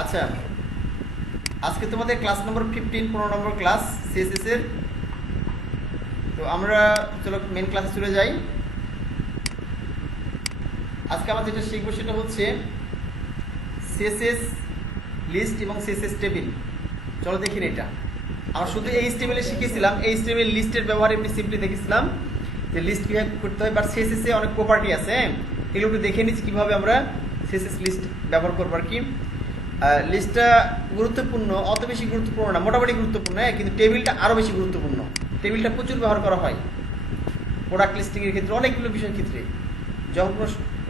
আচ্ছা, আজকে তোমাদের ক্লাস নম্বর 15, 15 নম্বর ক্লাস সিএসএস এর। তো আমরা চলো মেন ক্লাসে চলে যাই। আজকে আমরা যেটা শিখবো সেটা হচ্ছে সিএসএস লিস্ট এবং সিএসএস টেবিল। চলো দেখি এটা। আমরা শুধু এইচটিএমএল শিখেছিলাম, এইচটিএমএল লিস্টের ব্যবহার এমনি সিম্পলি দেখেছিলাম যে লিস্ট কিভাবে করতে হয়, বাট সিএসএস এ অনেক প্রপার্টি আছে, এগুলো একটু দেখে নিচ্ছি কিভাবে আমরা সিএসএস লিস্ট ব্যবহার করবো আর কি। লিস্টটা গুরুত্বপূর্ণ, অত বেশি গুরুত্বপূর্ণ না, মোটামুটি গুরুত্বপূর্ণ, কিন্তু টেবিলটা আরও বেশি গুরুত্বপূর্ণ। টেবিলটা প্রচুর ব্যবহার করা হয় প্রোডাক্ট লিস্টিংয়ের ক্ষেত্রে, অনেকগুলো বিষয়ের ক্ষেত্রে। যখন কোনো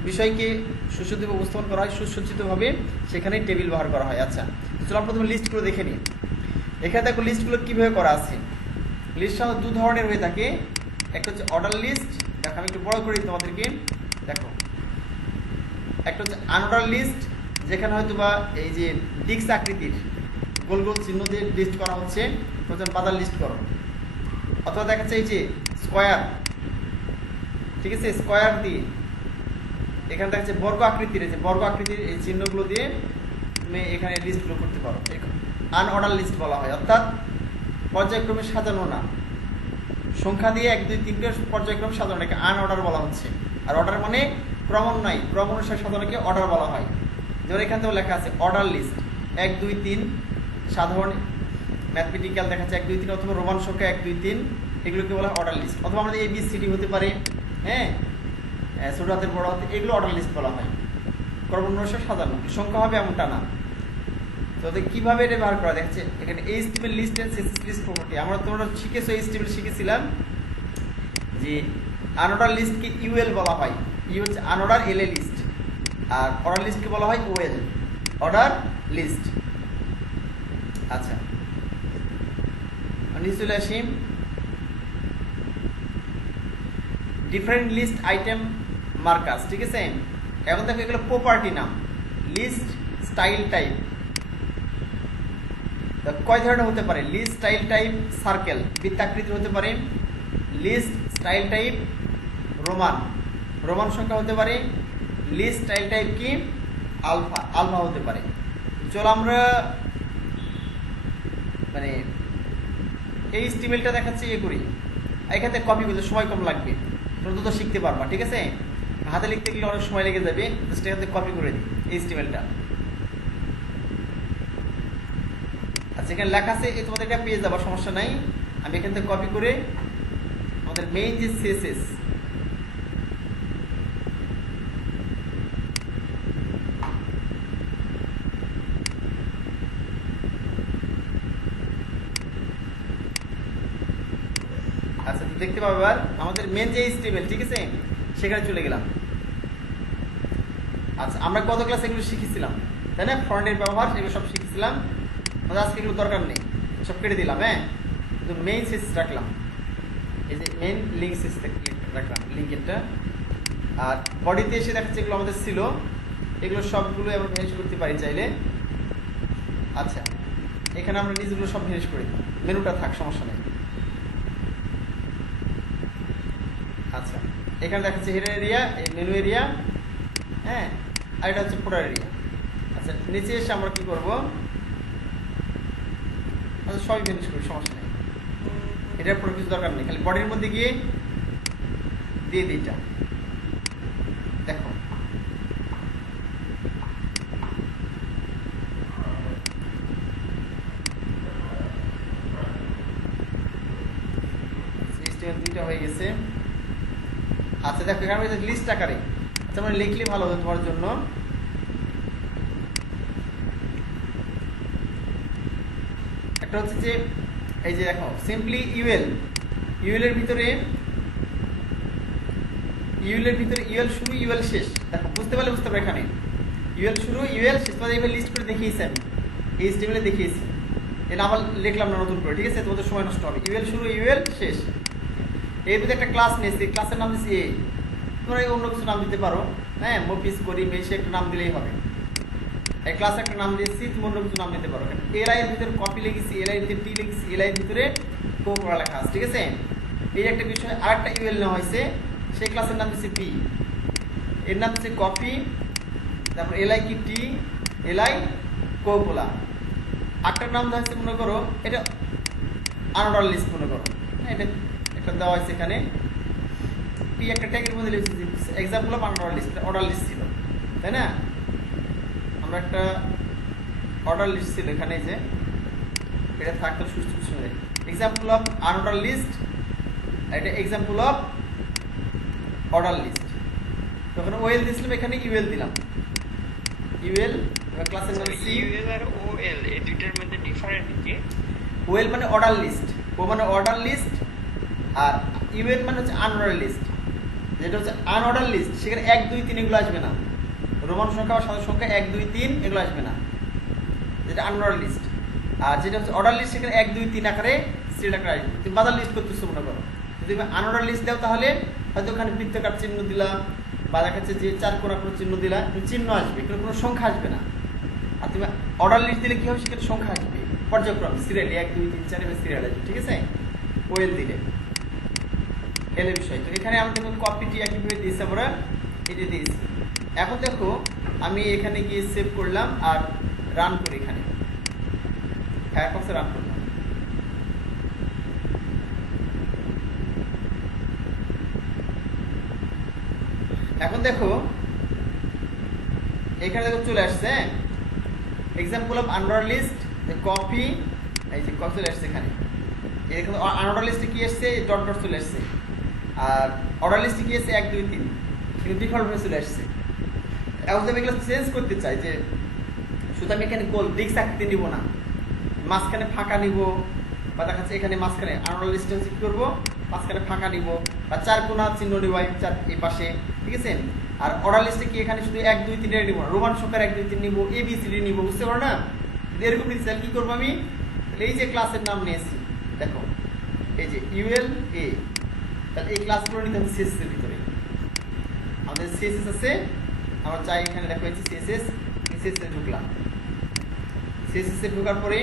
বিষয়কে সুসজ্জিত উপস্থাপন করা হয় সুসজ্জিতভাবে, সেখানেই টেবিল ব্যবহার করা হয়। আচ্ছা, চলো আমরা প্রথমে লিস্টগুলো দেখে নিই। এখানে দেখো লিস্টগুলো কীভাবে করা আছে। লিস্ট সাধারণত দু ধরনের হয়ে থাকে। একটা হচ্ছে অর্ডার লিস্ট, দেখো আমি একটু বড় করে দিই তোমাদেরকে, দেখো। একটা হচ্ছে আনঅর্ডার লিস্ট, যেখানে হয়তো বা এই যে ডিস্ক আকৃতির গোল গোল চিহ্ন দিয়ে লিস্ট করা হচ্ছে, বাজার লিস্ট করো। অথবা দেখা যাচ্ছে এই যে স্কোয়ার, ঠিক আছে, স্কোয়ার দিয়ে এখানে দেখা যাচ্ছে বর্গ আকৃতির, এই যে বর্গ আকৃতির এই চিহ্নগুলো দিয়ে তুমি এখানে লিস্টগুলো করতে পারো। আনঅর্ডার লিস্ট বলা হয়, অর্থাৎ পর্যায়ক্রমে সাজানো না, সংখ্যা দিয়ে 1, 2, 3 পর্যায়ক্রমে সাজানো, এটাকে আনঅর্ডার বলা হচ্ছে। আর অর্ডার মানে ক্রমান্বয়, ক্রম অনুসারে সাজানোকে অর্ডার বলা হয়। যেমন এখান থেকেও লেখা আছে অর্ডার লিস্ট 1, 2, 3, সাধারণ ম্যাথমেটিক্যাল দেখা যাচ্ছে 1, 2, 3, অথবা রোমান সংখ্যা 1, 2, 3, এগুলোকে বলা হয় অর্ডার লিস্ট। অথবা আমাদের ABCD হতে পারে, হ্যাঁ, ছোট হাতের বড় হাতে, এগুলো অর্ডার লিস্ট বলা হয়। ক্রম অনুসারে সাজানো, সংখ্যা হবে এমনটা না। তো কিভাবে এটা ব্যবহার করা যাচ্ছে এখানে HTML list and CSS list property. আমরা তোমরা শিখেছো, এইচটিএমএল শিখেছিলাম যে আনঅর্ডার লিস্টকে ইউএল বলা হয়, ইউ হচ্ছে আনঅর্ডার এলএ লিস্ট, আর অর্ডার লিস্টকে বলা হয় ওএল, অর্ডার লিস্ট। আচ্ছা, নিচে চলে আসি। ডিফারেন্ট লিস্ট আইটেম মার্কাস, ঠিক আছে। এখন দেখো এগুলো প্রপার্টি নাম। লিস্ট স্টাইল টাইপ কয় ধরনের হতে পারে? লিস্ট স্টাইল টাইপ সার্কেল, বৃত্তাকৃতির হতে পারে। List style type Roman, Roman সংখ্যা হতে পারে। লিস্ট স্টাইল টাইপ কি আলফা, আলফা হতে পারে। চলো আমরা মানে এই স্টিমেলটা দেখাচ্ছি ইয়ে করি, এখান থেকে কপি করতে সময় কম লাগবে, তোমরা তো শিখতে পারবা, ঠিক আছে। হাতে লিখতে গেলে অনেক সময় লেগে যাবে, জাস্ট এখান থেকে কপি করে দিই এই স্টিমেলটা। আচ্ছা, এখানে লেখা আছে, এই তোমাদের এটা পেয়ে যাবার সমস্যা নাই। আমি এখান থেকে কপি করে আমাদের মেইন যে সিএসএস, আচ্ছা দেখতে পাবো এবার আমাদের মেন যে এইচটিএমএল, ঠিক আছে, সেখানে চলে গেলাম। আচ্ছা, আমরা কত ক্লাস এগুলো শিখেছিলাম, তাই না? ফন্টের ব্যবহার এগুলো সব শিখেছিলাম। আজকে এগুলো দরকার নেই, সব কেটে দিলাম। হ্যাঁ, কিন্তু মেইন সিএসএস রাখলাম, এই যে মেইন লিঙ্ক সিএসএস রাখলাম, লিঙ্কেরটা। আর বডিতে এসে দেখাচ্ছে এগুলো আমাদের ছিল, এগুলো সবগুলো আমরা ভ্যানিশ করতে পারি চাইলে। আচ্ছা, এখানে আমরা নিজেগুলো সব ভ্যানিশ করি, মেনুটা থাক, সমস্যা নেই। আচ্ছা, এখানে দেখাচ্ছে হেডার এরিয়া, এই মেনু এরিয়া, হ্যাঁ, আর এটা হচ্ছে ফোটার এরিয়া। আচ্ছা, নিচে এসে আমরা কি করবো, আচ্ছা সবই ভ্যানিশ করি, সমস্যা নেই, এটার পরে কিছু দরকার নেই, খালি বডির মধ্যে গিয়ে দিয়ে দিই। এটা দেখো, দুইটা হয়ে গেছে। আচ্ছা দেখো, এখানে লিস্ট আকারে, আচ্ছা মানে লিখলে ভালো হবে তোমার জন্য। একটা হচ্ছে যে এই যে দেখো সিম্পলি ইউএল, ইউএল এর ভিতরে ইউএল শুরু ইউএল শেষ, দেখো বুঝতে পারলে বুঝতে পারবে। এখানে ইউএল শুরু ইউএল শেষ, তোমাদের এইভাবে লিস্ট করে দেখিয়েছি আমি, এই স্টেবিলে দেখিয়েছি। এটা আবার লিখলাম না নতুন করে, ঠিক আছে, তোমাদের সময় নষ্ট হবে। ইউএল শুরু ইউএল শেষ, এর ভিতরে একটা ক্লাস নিয়েছি, ক্লাসের নাম দিচ্ছি এ, তোমরা অন্য কিছু নাম দিতে পারো, হ্যাঁ, মফিস করি মেশে একটা নাম দিলেই হবে। এই ক্লাসে একটা নাম দিয়েছি, তুমি অন্য কিছু নাম দিতে পারো। এলআই এর ভিতরে কপি লিখেছি, এলআই এর ভিতরে টি লিখেছি, এলআই এর ভিতরে কো করা লেখা আছে, ঠিক আছে। এই একটা বিষয়, আরেকটা ইউএল নেওয়া হয়েছে, সেই ক্লাসের নাম দিচ্ছি পি, এর নাম হচ্ছে কপি, তারপর এলআই কি টি, এলআই কোকোলা। আরেকটার নাম দেওয়া হয়েছে মনে করো এটা আনঅর্ডার লিস্ট মনে করো, এটা একটা দেওয়া হয়েছে এখানে পি একটা ট্যাগের মধ্যে লিখেছি example of unorder list, order list ছিল তাই না? আমরা একটা অর্ডার লিস্ট ছিল এখানে যে এটা থাকতো সুস্থ এক্সাম্পল অফ আনঅর্ডার লিস্ট, এটা এক্সাম্পল অফ অর্ডার লিস্ট। তখন ওএল দিয়েছিলাম, এখানে ইউএল দিলাম, ইউএল ক্লাসের নাম সি। ইউএল আর ওএল এই দুইটার মধ্যে ডিফারেন্ট কি? ওএল মানে অর্ডার লিস্ট, ও মানে অর্ডার লিস্ট, আর ইউএল মানে হচ্ছে আনঅর্ডার লিস্ট। যেটা হচ্ছে আনঅর্ডার লিস্ট সেখানে 1 2 3 এগুলো আসবে না, রোমান সংখ্যা বা সাধারণ সংখ্যা 1 2 3 এগুলো আসবে না, যেটা আনঅর্ডার লিস্ট। আর যেটা হচ্ছে অর্ডার লিস্ট সেখানে 1 2 3 আকারে সিরিয়াল আকারে আসবে। তুমি বাজার লিস্ট করতেছো মনে করো, যদি তুমি আনঅর্ডার লিস্ট দাও তাহলে হয়তো ওখানে বৃত্তাকার চিহ্ন দিলা বা দেখা যাচ্ছে যে 4 কোণা কোনো চিহ্ন দিলা, চিহ্ন আসবে কিন্তু কোনো সংখ্যা আসবে না। আর তুমি অর্ডার লিস্ট দিলে কি হবে, সেখানে সংখ্যা আসবে পর্যায়ক্রমে সিরিয়ালি 1 2 3 4 এভাবে সিরিয়াল আসবে, ঠিক আছে? ওএল দিলে এল এর বিষয়। তো এখানে আমরা দেখুন কপিটি একইভাবে দিয়েছি, আমরা এটা দিয়েছি। এখন দেখো আমি এখানে গিয়ে সেভ করলাম আর রান করি, এখানে ফায়ারফক্সে রান করলাম। এখন দেখো এখানে দেখো চলে আসছে example of unorder list copy, এই যে কপি চলে আসছে এখানে। এখানে আনঅর্ডার লিস্টে কি আসছে, ডট ডট চলে আসছে, আর অর্ডার লিস্টে কি আসছে 1 2 3 কিন্তু ডিফল্ট হয়ে চলে আসছে। এখন আমি এগুলো চেঞ্জ করতে চাই যে শুধু আমি এখানে গোল ডিস্ক আকৃতি নিব না, মাঝখানে ফাঁকা নিব, বা দেখা যাচ্ছে এখানে মাঝখানে আনঅর্ডার লিস্টে কি করবো, মাঝখানে ফাঁকা নিব বা 4 কোণা চিহ্ন নিব এই পাশে, ঠিক আছে? আর অর্ডার লিস্টে কি এখানে শুধু 1 2 3 নিব না, রোমান সংখ্যার 1 2 3 নিব, এবিসিডি নিব, বুঝতে পারো না? এরকম নিতে কি করবো আমি, এই যে ক্লাসের নাম নিয়েছি দেখো এই যে ইউএল এ, তাহলে এই ক্লাসগুলো নিতে হবে সিএসএস এর ভিতরে। আমাদের সিএসএস আছে, আমরা চাই এখানে দেখো এই সিএসএস, সিএসএস এ ঢুকলাম। সিএসএস এ ঢোকার পরে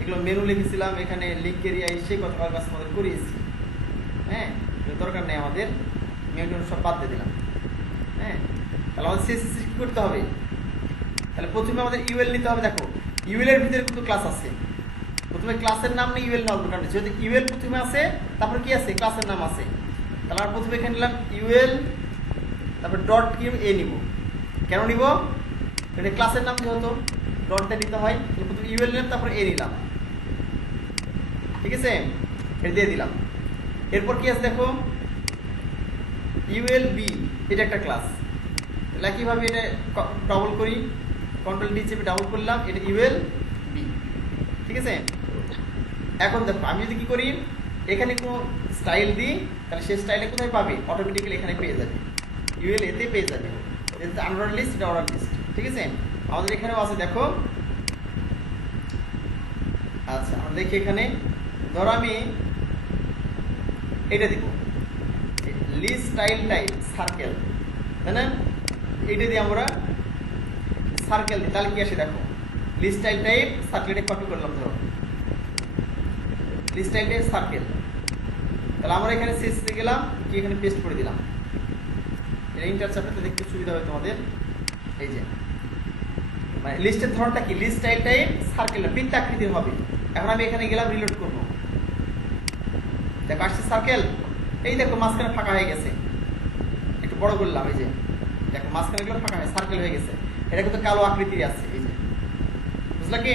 এগুলো মেনু লিখেছিলাম, এখানে লিঙ্ক এরিয়া সেই কথা কাজ আমাদের করিয়েছি, হ্যাঁ দরকার নেই আমাদের, মেনু সব বাদ দিয়ে দিলাম। হ্যাঁ তাহলে আমাদের সিএসএস কি করতে হবে, তাহলে প্রথমে আমাদের ইউএল নিতে হবে। দেখো ইউএল এর ভিতরে কিন্তু ক্লাস আছে, প্রথমে ক্লাসের নাম নিয়ে ইউএল নেওয়ার দরকার নেই, যেহেতু ইউএল প্রথমে আছে তারপর কি আছে ক্লাসের নাম আছে। তাহলে আমরা প্রথমে এখানে নিলাম ইউএল, তারপর ডট কি এ নিব। কেন নিব, এটা ক্লাসের নাম যেহেতু ডটটা নিতে হয়, প্রথমে ইউএল নিলাম তারপর এ নিলাম, ঠিক আছে? এটা দিয়ে দিলাম। এরপর কি আছে দেখো ইউএল বি, এটা একটা ক্লাস। তাহলে কিভাবে এটা ডাবল করি, কন্ট্রোল ডি চেপে ডাবল করলাম, এটা ইউএল বি, ঠিক আছে? এখন দেখো আমি যদি কি করি, এখানে কোনো স্টাইল দিই তাহলে সেই স্টাইলে কোথায় পাবে, অটোমেটিক্যালি এখানে পেয়ে যাবে, ইউএল এতে পেয়ে যাবে। এটা আনঅর্ডার লিস্ট, এটা অর্ডার লিস্ট, ঠিক আছে? আমাদের এখানেও আছে দেখো। আচ্ছা আমরা দেখি এখানে, ধরো আমি এটা দিব লিস্ট স্টাইল টাইপ সার্কেল, তাই না? এইটা দিয়ে আমরা সার্কেল দিই, তাহলে কি আসে দেখো লিস্ট স্টাইল টাইপ সার্কেলটা কপি করলাম, ধরো লিস্ট স্টাইল টাইপ সার্কেল। তাহলে আমরা এখানে সিএসএস এ গেলাম, কি এখানে পেস্ট করে দিলাম, এটা ইন্টার চাপতে দেখতে সুবিধা হবে তোমাদের। এই যে মানে লিস্টের ধরনটা কি, লিস্ট স্টাইল টাইপ সার্কেল, বৃত্তাকৃতির হবে। এখন আমি এখানে গেলাম রিলোড করব, দেখো আসছে সার্কেল, এই দেখো মাঝখানে ফাঁকা হয়ে গেছে, একটু বড় করলাম, এই যে দেখো মাঝখানে গুলো ফাঁকা হয়ে সার্কেল হয়ে গেছে, এটা কিন্তু কালো আকৃতির আছে, এই যে বুঝলা কি?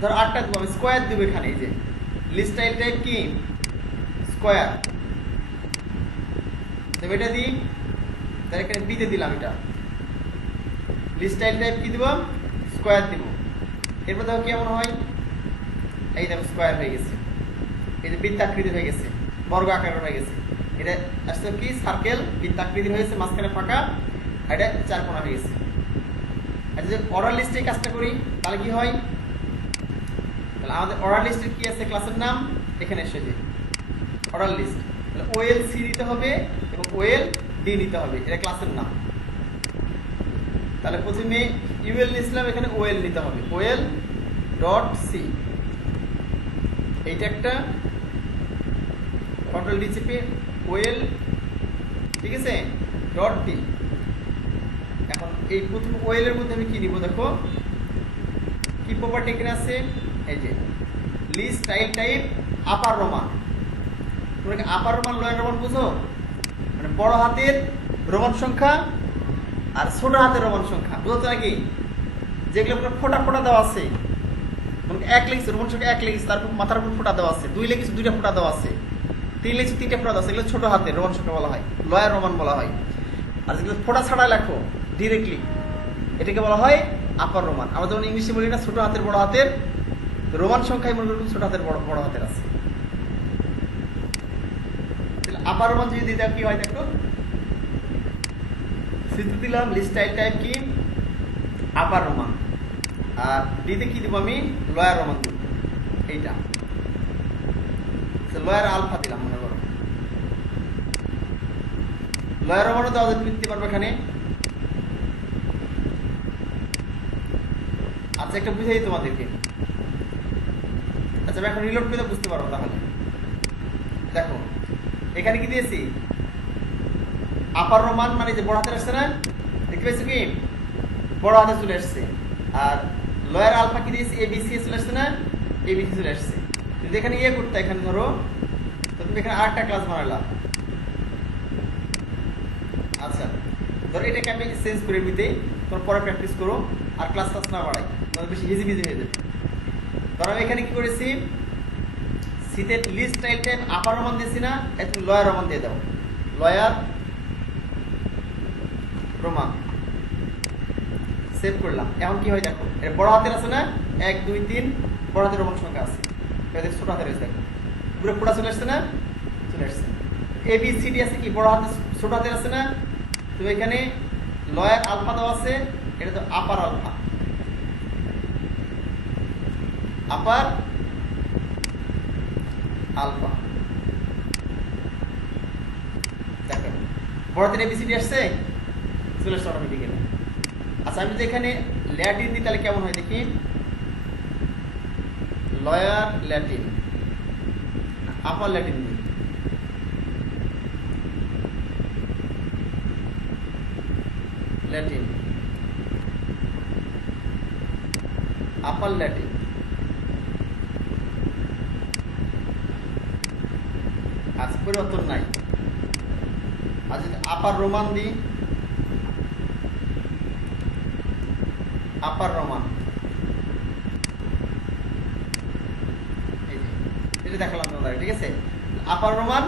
ধরো আটটা দেবো আমি, স্কোয়ার দেবো এখানে, এই যে লিস্ট স্টাইল টাইপ কি স্কোয়ার, তো এটা দিই, তাহলে এখানে বিতে দিলাম, এটা লিস্ট স্টাইল টাইপ কি দিব, স্কোয়ার দিব। এরপর দেখো কেমন হয়, এই দেখো স্কোয়ার হয়ে গেছে, এই যে বৃত্তাকৃতি হয়ে গেছে, বর্গ আকার হয়ে গেছে। এটা আসলে কি সার্কেল বৃত্তাকৃতি হয়েছে, মাঝখানে ফাঁকা, এটা 4 কোণা হয়ে গেছে। আর যদি অর্ডার লিস্টে কাজটা করি তাহলে কি হয়, তাহলে আমাদের অর্ডার লিস্টের কি আছে, ক্লাসের নাম এখানে এসে যে অর্ডার লিস্ট, তাহলে ওএল সি নিতে হবে এবং ওএল ডি নিতে হবে, এটা ক্লাসের নাম। তাহলে প্রথমে ইউএল নিয়েছিলাম, এখানে ওএল নিতে হবে, ওএল ডট সি, এইটা একটা কন্ট্রোল ডি চেপে ওএল, ঠিক আছে, ডট ডি। এখন এই প্রথম ওয়েল এর মধ্যে আমি কি নিব দেখো, কি প্রপার্টি এখানে আছে, এই যে লিস্ট স্টাইল টাইপ আপার রোমান। তোমরা কি আপার রোমান লোয়ার রোমান বুঝো? মানে বড় হাতের রোমান সংখ্যা আর ছোট হাতের রোমান সংখ্যা বুঝো তো নাকি? যেগুলো ফোটা ফোটা দেওয়া আছে, এক লিখছে রোমান সংখ্যা এক লিখছে, তারপর মাথার উপর ফোটা দেওয়া আছে, দুই লিখছে দুইটা ফোটা দেওয়া আছে, তিন লিখছে তিনটা ফোটা দেওয়া আছে, এগুলো ছোট হাতের রোমান সংখ্যা বলা হয়, লয়ার রোমান বলা হয়। আর যেগুলো ফোটা ছাড়া লেখো ডিরেক্টলি, এটাকে বলা হয় আপার রোমান। আমরা যেমন ইংলিশে বলি না ছোট হাতের বড় হাতের, রোমান সংখ্যায় মনে করুন ছোট হাতের বড় হাতের আছে। আপার রোমান যদি দিতে কি হয় দেখো, সিতে দিলাম লিস্ট স্টাইল টাইপ কি আপার রোমান, আর ডিতে কি দিব আমি লয়ার রোমান দিব, এইটা লয়ার আলফা দিলাম মনে করো। লয়ার রোমানও দেওয়া যায়, তুমি দিতে পারবে এখানে। আচ্ছা একটা বুঝাই তোমাদেরকে, আচ্ছা এখন রিলোড করে বুঝতে পারো। তাহলে দেখো এখানে কি দিয়েছি, আপার রোমান মানে যে বড় হাতের আসছে না, দেখতে পাইছো কি বড় হাতে চলে আসছে। আর লয়ার আলফা কি দিয়েছি, এবিসি চলে আসছে না, এবিসি চলে আসছে। যদি এখানে ইয়ে করতে, এখানে ধরো তো তুমি এখানে আরেকটা ক্লাস বানালাম। আচ্ছা ধরো এটাকে আমি চেঞ্জ করে দিতে, তোমার পরে প্র্যাকটিস করো, আর ক্লাস না বাড়াই, বেশি হিজিবিজি হয়ে যাবে। ধরো আমি এখানে কি করেছি, সিতে লিস্ট স্টাইল টাইপ আপার রোমান দিয়েছি না, তুমি লয়ার রোমান দিয়ে দাও, লয়ার রোমান সেভ করলাম। এখন কি হয় দেখো, এর বড় হাতের আছে না, 1 2 3 বড় হাতের রোমান সংখ্যা আছে, ছোট হাতের রয়েছে দেখো, পুরো ফোটা চলে আসছে না, চলে আসছে। এ বি সি ডি আছে কি বড় হাতের ছোট হাতের আছে না, তো এখানে লয়ার আলফা দেওয়া আছে, এটা তো আপার আলফা, আপার আলফা দেখো বড় হাতের এবিসিডি আসছে, চলে আসছে অটোমেটিক্যালি। আচ্ছা আমি যদি এখানে ল্যাটিন দিই তাহলে কেমন হয় দেখি, লয়ার ল্যাটিন আপার ল্যাটিন দিই, ল্যাটিন আপার ল্যাটিন, আচ্ছা পরিবর্তন নাই। আর যদি আপার রোমান দিই, আপার রোমান এটা দেখালাম তোমাদের, ঠিক আছে? আপার রোমান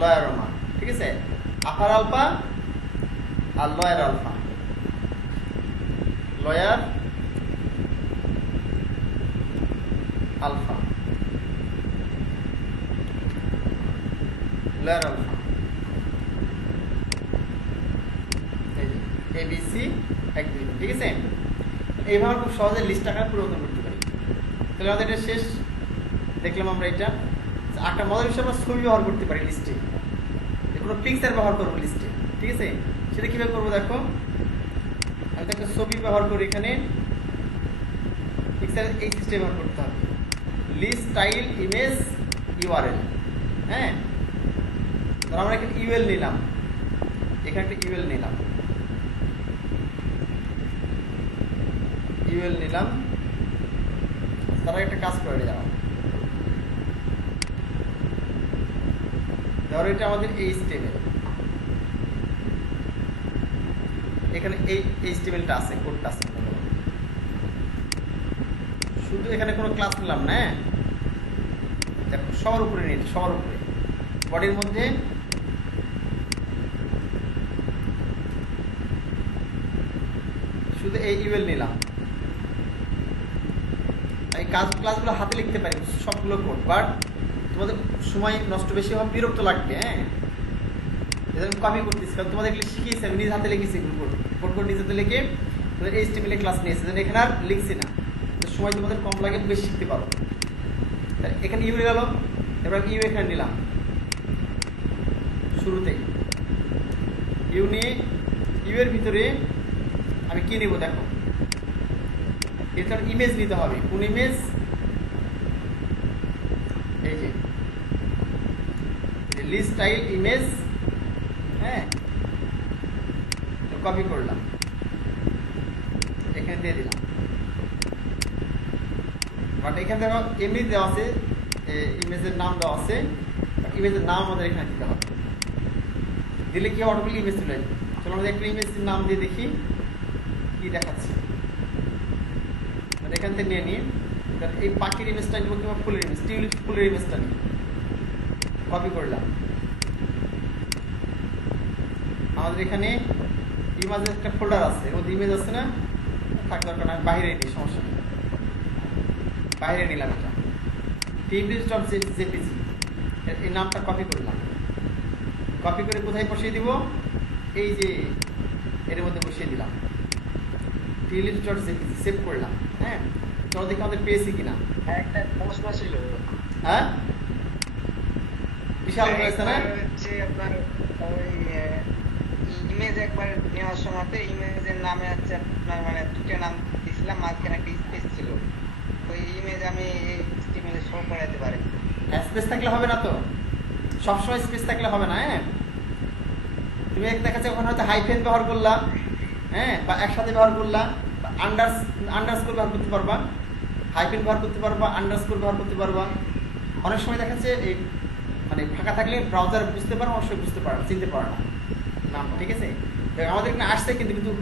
লয়ার রোমান, ঠিক আছে? আপার আলফা আর lower alpha, lower alpha, lower alpha, ABC 1 2 3, ঠিক আছে? এইভাবে খুব সহজে লিস্ট আকার পরিবর্তন করতে পারি। তাহলে আমাদের এটা শেষ দেখলাম আমরা। এটা একটা মজার বিষয়, আমরা ছবি ব্যবহার করতে পারি লিস্টে, কোনো পিকচার ব্যবহার করবো লিস্টে, ঠিক আছে? সেটা কিভাবে করবো দেখো, আমি একটা ছবি ব্যবহার করি এখানে, পিকচার এই সিস্টেম ব্যবহার করতে হবে, লিস্ট স্টাইল ইমেজ ইউআরএল। হ্যাঁ ধর আমরা এখানে ইউএল নিলাম, এখানে একটা ইউএল নিলাম, ইউএল নিলাম, তারা একটা কাজ করে যাওয়া, ধরো এটা আমাদের এইচটিএমএল, এখানে এই এইচটিএমএলটা আছে, কোডটা আছে, শুধু এখানে কোনো ক্লাস নিলাম না, দেখো সবার উপরে নিয়ে, সবার উপরে বডির মধ্যে শুধু এই ইউএল নিলাম। এই ক্লাসগুলো হাতে লিখতে পারি সবগুলো কোড, বাট তোমাদের সময় নষ্ট বেশি হবে, বিরক্ত লাগবে। হ্যাঁ আমি কপি করতেছি, কারণ তোমাদের এগুলো শিখিয়েছি, আমি নিজ হাতে লিখেছি, কোড নিজ হাতে লিখে তোমাদের এইচটিএমএল ক্লাস নিয়েছি, এখানে আর লিখছি না, সময় তোমাদের কম লাগে, বেশি শিখতে পারো। এখানে ইউ গেল, এবার ইউ এখানে নিলাম শুরুতেই, ইউ নিয়ে ইউ এর ভিতরে আমি কি নেব দেখো, এখানে ইমেজ নিতে হবে। কোন ইমেজ? এই যে লিস্ট স্টাইল ইমেজ। হ্যাঁ কপি করলাম, এখানে দিয়ে দিলাম। বাট এখানে দেখো এমনি দেওয়া আছে, ইমেজের নাম দেওয়া আছে, ইমেজের নাম আমাদের এখানে দিতে হবে। দিলে কি অটোমেটিক ইমেজ চলে আসবে। চলো আমাদের একটা ইমেজের নাম দিয়ে দেখি কি দেখাচ্ছে। মানে এখান থেকে নিয়ে নিই, এই পাখির ইমেজটা নিব কিংবা ফুলের ইমেজ, টিউলিপ ফুলের ইমেজটা নিই, কপি করলাম। আমাদের এখানে ইমেজের একটা ফোল্ডার আছে, এর মধ্যে ইমেজ আছে না, থাক দরকার না, বাইরে নিই, সমস্যা নেই, বাইরে নিলাম। এটা টিউলিপ.jpg এই নামটা কপি করলাম। কপি করে কোথায় বসিয়ে দিব, এই যে এর মধ্যে বসিয়ে দিলাম। টিউলিপ.jpg সেভ করলাম। হ্যাঁ, চলো দেখি আমাদের পেয়েছি কিনা। একটা প্রশ্ন ছিল। হ্যাঁ, বিশাল হয়েছে না? হচ্ছে আপনার ওই ইমেজ একবার নেওয়ার সময়তে ইমেজের নামে হচ্ছে আপনার মানে দুটো নাম দিয়েছিলাম, মাঝখানে একটা স্পেস ছিল। ওই ইমেজ আমি HTML শো করাতে পারি। স্পেস থাকলে হবে না তো, সবসময় স্পেস থাকলে হবে না। হ্যাঁ, তুমি এক দেখাচ্ছে ওখানে হয়তো হাইফেন ব্যবহার করলা, হ্যাঁ, বা একসাথে ব্যবহার করলা, আন্ডারস্কোর ব্যবহার করতে পারবা, হাইফেন ব্যবহার করতে পারবা, আন্ডারস্কোর ব্যবহার করতে পারবা। অনেক সময় দেখাচ্ছে এই মানে ফাঁকা থাকলে ব্রাউজার বুঝতে পারো, অবশ্যই বুঝতে পারো, চিনতে পারো না নাম। ঠিক আছে, আমাদের এখানে আসছে কিন্তু কিন্তু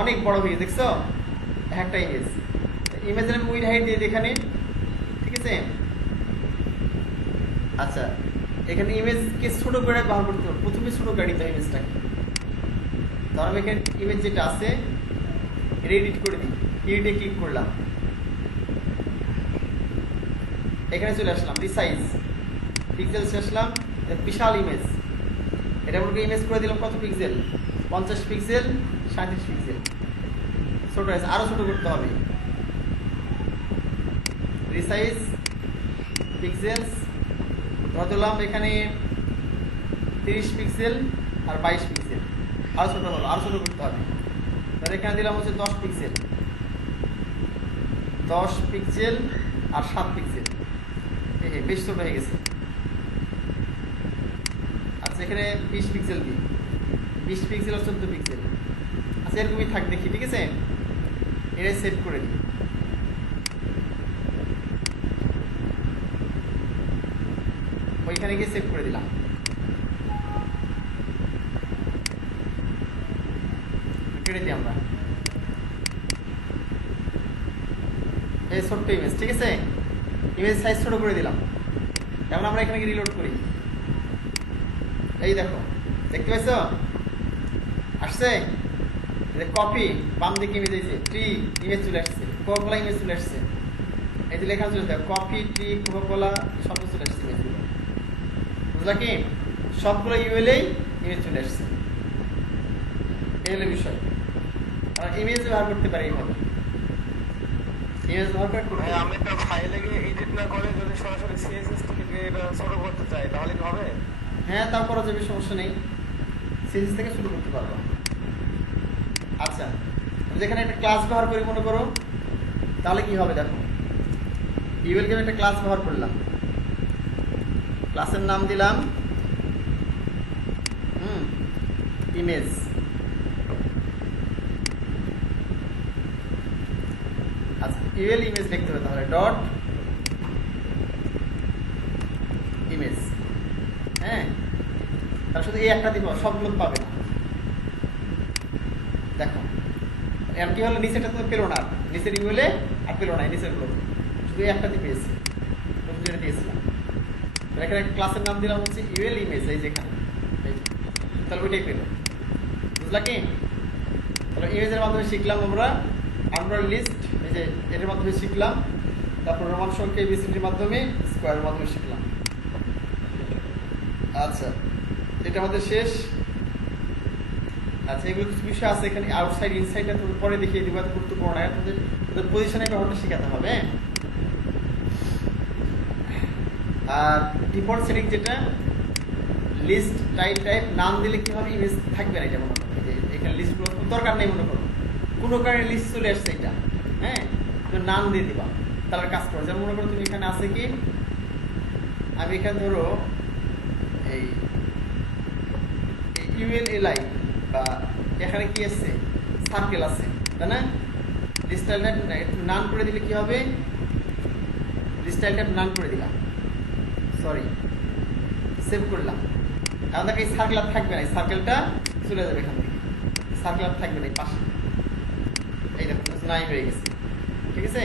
অনেক বড় হয়ে দেখছো একটা ইমেজ। ইমেজের আমি উইড হাইট দিয়ে এখানে। ঠিক আছে, আচ্ছা, এখানে ইমেজকে ছোট করে ব্যবহার করতে হবে। প্রথমে ছোট করে নিতে হবে ইমেজটাকে। ধরো আমি এখানে ইমেজ যেটা আছে এটা এডিট করে দিই, এডিটে ক্লিক করলাম, এখানে চলে আসলাম, রিসাইজ পিক্সেলসে আসলাম, বিশাল ইমেজ। এটা বলতে ইমেজ করে দিলাম কত পিক্সেল, 50 পিক্সেল, 37 পিক্সেল, ছোট আছে, আরো ছোট করতে হবে। রিসাইজ পিক্সেলস ধরলাম এখানে 30 পিক্সেল আর 22 পিক্সেল, আরো ছোট হলো, আরো ছোট করতে হবে। তাহলে এখানে দিলাম হচ্ছে 10 পিক্সেল, 10 পিক্সেল আর 7 পিক্সেল, বেশ ছোট হয়ে গেছে। আচ্ছা, এখানে 20 পিক্সেল দিই, 20 পিক্সেল আর 14 পিক্সেল। আচ্ছা, এরকমই থাক দেখি। ঠিক আছে, এটাই সেভ করে দিই। ওইখানে গিয়ে সেভ করে দিলাম। কেটে দিই আমরা এই ছোট্ট ইমেজ। ঠিক আছে, ইমেজ সাইজ ছোট করে দিলাম। এখন আমরা এখানে গিয়ে রিলোড করি। এই দেখো, দেখতে পাইছ আসছে কপি, বাম দিকে ইমেজ এসেছে, ট্রি ইমেজ চলে আসছে, কোকাকোলা ইমেজ চলে আসছে। এই যে লেখা চলে আসছে কপি ট্রি কোকাকোলা, সব চলে আসছে ইমেজগুলো। বুঝলা কি, সবগুলো ইউএলএই ইমেজ চলে আসছে। এই হলো বিষয়। আর ইমেজ ব্যবহার করতে পারি এইভাবে, ইমেজ ব্যবহার করে। আমি তো ফাইলে গিয়ে এডিট না করে যদি সরাসরি সিএসএস থেকে এটা ছোট করতে চাই তাহলে কি হবে? হ্যাঁ, তাও করা যাবে, সমস্যা নেই, সিএসএস থেকে শুরু করতে পারবো। আচ্ছা, যেখানে একটা ক্লাস ব্যবহার করি মনে করো, তাহলে কি হবে দেখো, ইউএলকে আমি একটা ক্লাস ব্যবহার করলাম, ক্লাসের নাম দিলাম ইমেজ। আচ্ছা, ইউএল ইমেজ দেখতে হবে, তাহলে ডট ইমেজ। হ্যাঁ, তার শুধু এই একটা দিব, সবগুলো পাবে না। দেখো এর কি হলো, নিচেটা তো পেলো না, নিচের ইউএলএ আর পেলো না, নিচের গুলো শুধু এই একটা দিয়ে পেয়েছি, যেটা দিয়েছিলাম। এখানে ক্লাসের নাম দিলাম হচ্ছে ইউএল ইমেজ, এই যেখানে, তাহলে ওইটাই পেলো। বুঝলা কি, তাহলে ইমেজের মাধ্যমে শিখলাম আমরা আন্ডার লিস্ট, এই যে এটার মাধ্যমে শিখলাম, তারপর রোমান সংখ্যা এবিসিডির মাধ্যমে, স্কোয়ারের মাধ্যমে শিখলাম। আচ্ছা, এটা আমাদের শেষ। আচ্ছা, এগুলো কিছু বিষয় আছে এখানে, আউটসাইড ইনসাইডটা তোদের পরে দেখিয়ে দিব, এত গুরুত্বপূর্ণ না, তোদের পজিশনের ব্যবহারটা শেখাতে হবে। আর ডিফল্ট সেটিং যেটা লিস্ট টাইপ নাম দিলে কি হবে, ইমেজ থাকবে না। এটা মনে করো এখানে লিস্টগুলো দরকার নেই, মনে করো কোনো কারণে লিস্ট চলে আসছে এটা, হ্যাঁ, তুমি নাম দিয়ে দিবা, তাহলে কাজ করো। যেমন মনে করো তুমি এখানে আছে কি, আমি এখানে ধরো এই ইউএলএলআই বা এখানে কি আছে, সার্কেল আছে, তাই না? লিস্টাইলটা নান করে দিলে কি হবে, লিস্টাইলটা নান করে দিলাম, সরি সেভ করলাম। এখন দেখো এই সার্কেল আর থাকবে না, এই সার্কেলটা চলে যাবে এখান থেকে, সার্কেল আর থাকবে না এই পাশে, এই দেখো নাই হয়ে গেছে। ঠিক আছে,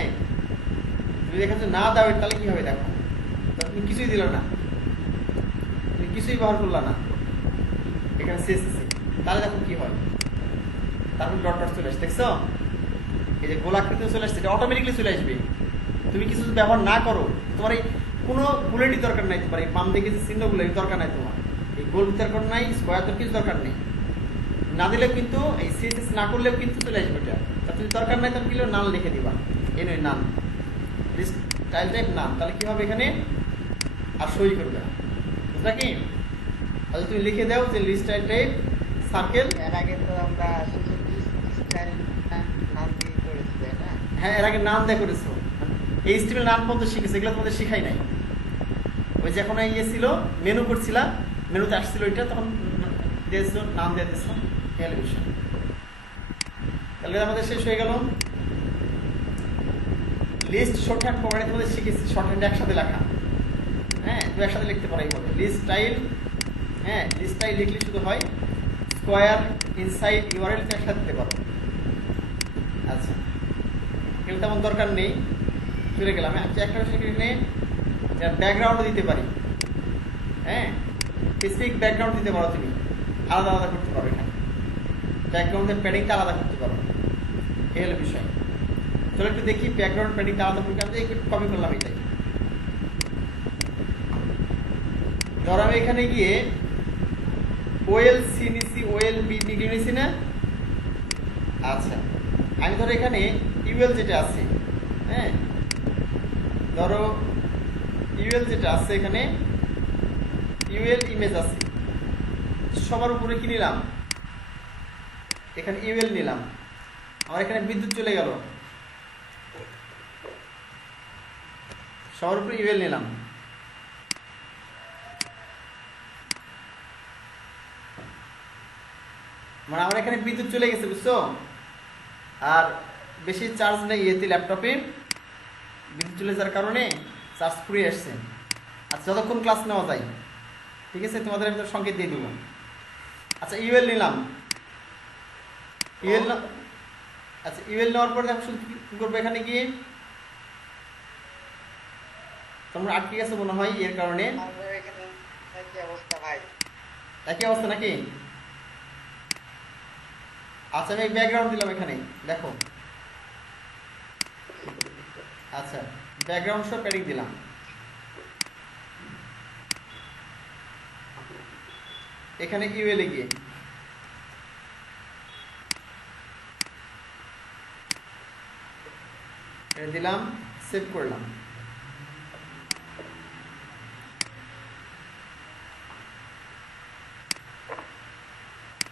তুমি এখানে না দাও তাহলে কি হবে দেখো, তুমি কিছুই দিল না, তুমি কিছুই ব্যবহার করলা না, এখানে শেষ, তাহলে দেখো কি হয়, তারপর ডট ডট চলে আসছে, দেখছো এই যে গোলাকৃতি চলে আসছে, এটা অটোমেটিকলি চলে আসবে। তুমি কিছু যদি ব্যবহার না করো, তোমার এই কোনো বুলেটই দরকার নাই, তোমার এই বাম দিকে যে চিহ্নগুলো এর দরকার নাই, তোমার এই গোল দরকার নাই, স্কোয়ার তো কিছু দরকার নেই, না দিলেও কিন্তু এই সিএসএস না করলেও কিন্তু চলে আসবে এটা। তা তুমি দরকার নাই তখন কি নাম লিখে দিবা, এই নয় নাম লিস্ট টাইল টাইপ নাম, তাহলে কি হবে এখানে আর সই করবে না, বুঝলা কি? তাহলে তুমি লিখে দাও যে লিস্ট টাইল টাইপ সার্কেল। এর আগে তো আমরা শুধু স্টাইল নাম দিয়ে করেছি, তাই না? হ্যাঁ, এর আগে নাম দেয়া করেছো, এই স্টিমের নাম পর্যন্ত শিখেছে, এগুলো তোমাদের শিখাই নাই। ওই যখন ইয়ে ছিল মেনু করছিলাম, মেনুতে আসছিল ওইটা, তখন দিয়েছিল নাম দিয়ে দিয়েছ, খেয়াল বিষয়। তাহলে আমাদের শেষ হয়ে গেল লিস্ট শর্ট হ্যান্ড ফরম্যাটে, তোমাদের শিখেছি শর্ট হ্যান্ড একসাথে লেখা। হ্যাঁ, তুমি একসাথে লিখতে পারো এইভাবে লিস্ট স্টাইল। হ্যাঁ, লিস্ট স্টাইল লিখলে শুধু হয়, স্কোয়ার ইনসাইড ইউআরএল একসাথে দিতে পারো। আচ্ছা, এগুলো তেমন দরকার নেই, চলে গেলাম। আচ্ছা, একটা বিষয় এখানে ব্যাকগ্রাউন্ডও দিতে পারি। হ্যাঁ, স্পেসিফিক ব্যাকগ্রাউন্ড দিতে পারো, তুমি আলাদা আলাদা করতে পারো, এখানে ব্যাকগ্রাউন্ডের প্যাডিংটা আলাদা করতে পারো, এই হলো বিষয়। চলো একটু দেখি ব্যাকগ্রাউন্ড প্যাডিংটা আলাদা করে, আমি একটু কপি করলাম এটাই। ধরো আমি এখানে গিয়ে ওএল সি নিছি, ওএল বি ডিগ্রি নিছি না। আচ্ছা, আমি ধরো এখানে ইউএল যেটা আছে, হ্যাঁ ধরো ইউএল যেটা আছে এখানে, ইউএল ইমেজ আছে, সবার উপরে কি নিলাম, এখানে ইউএল নিলাম, আমার এখানে বিদ্যুৎ চলে গেল, সবার উপরে ইউএল নিলাম। মানে আমার এখানে বিদ্যুৎ চলে গেছে, বুঝছো? আর বেশি চার্জ নেই ইয়েতে, ল্যাপটপে বিদ্যুৎ চলে যাওয়ার কারণে চার্জ ফুরিয়ে আসছে। আচ্ছা, যতক্ষণ ক্লাস নেওয়া যায়, ঠিক আছে, তোমাদের আমি সংকেত দিয়ে দিব। আচ্ছা, ইউএল নিলাম, ইউএল, আচ্ছা ইউএল নেওয়ার পর দেখো শুধু কি করবো, এখানে গিয়ে তোমরা আটকে গেছো মনে হয়, এর কারণে আমাদের এখানে একই অবস্থা ভাই। একই অবস্থা নাকি? আচ্ছা, আমি ব্যাকগ্রাউন্ড দিলাম এখানে, দেখো। আচ্ছা, ব্যাকগ্রাউন্ড সব প্যাডিং দিলাম। এখানে ইউএল এ গিয়ে দিলাম, সেভ করলাম,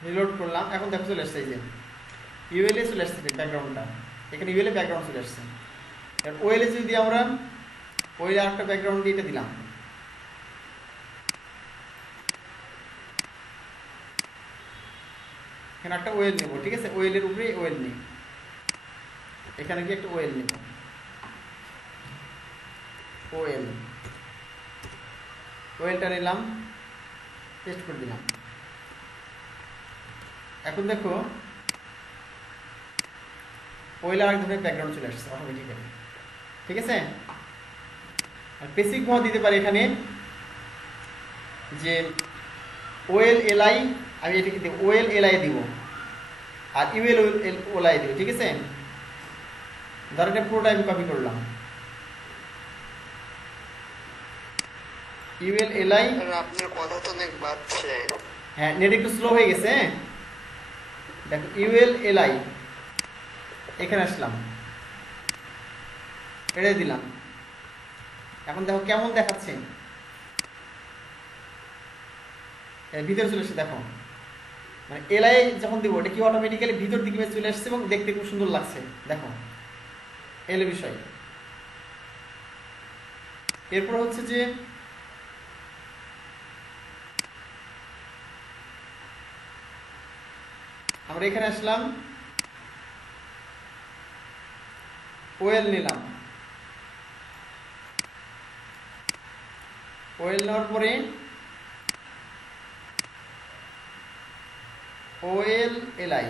রিলোড করলাম। এখন দেখো চলে আসছে, এই যে ইউএল এ চলে আসছে ব্যাকগ্রাউন্ডটা, এখানে ইউএল এ ব্যাকগ্রাউন্ড চলে আসছে। এবার ওএল এ যদি আমরা ওএল এ আরেকটা ব্যাকগ্রাউন্ড দিয়ে এটা দিলাম, এখানে একটা ওয়েল নেব, ঠিক আছে, ওয়েলের উপরে ওয়েল নেই, এখানে গিয়ে একটা ওয়েল নেব, ওয়েল, ওয়েলটা নিলাম, টেস্ট করে দিলাম। এখন দেখো ওয়েল আর এক ধরনের ব্যাকগ্রাউন্ড চলে আসছে অটোমেটিক্যালি, ঠিক আছে। আর বেসিক ভাবে দিতে পারি এখানে যে ওয়েল এলআই, আমি এটাকে দিব ওয়েল এলআই দিব, আর ইউএল ওলাই দিব, ঠিক আছে। ধরো এটা পুরোটা আমি কপি করলাম, ইউএল এলআই। আপনার কথা তো অনেক বাজছে। হ্যাঁ, নেট একটু স্লো হয়ে গেছে। দেখো ইউএল এলআই, এখানে আসলাম, এটা দিলাম। এখন দেখো কেমন দেখাচ্ছে, ভিতরে চলে এসে দেখো, মানে এলআই যখন দিব এটা কি অটোমেটিক্যালি ভিতর দিকে চলে আসছে এবং দেখতে খুব সুন্দর লাগছে, দেখো এলো বিষয়। এরপর হচ্ছে যে আমরা এখানে আসলাম, ওয়েল নিলাম, ওয়েল নেওয়ার পরে ওয়েল এলআই,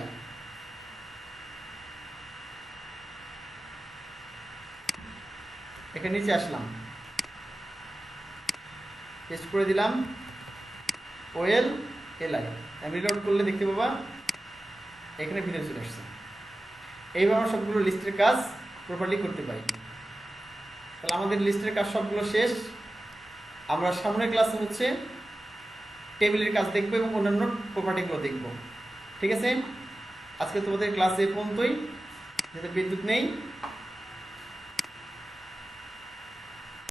এখানে নিচে আসলাম, পেস্ট করে দিলাম ওয়েল এলআই। আমি রিলোড করলে দেখতে পাবা এখানে ভিতরে চলে আসছে। এইভাবে আমরা সবগুলো লিস্টের কাজ প্রপারলি করতে পারি। তাহলে আমাদের লিস্টের কাজ সবগুলো শেষ। আমরা সামনের ক্লাসে হচ্ছে টেবিলের কাজ দেখবো এবং অন্যান্য প্রপার্টিগুলো দেখব। ঠিক আছে, আজকে তোমাদের ক্লাসে পর্যন্তই, যাতে বিদ্যুৎ নেই।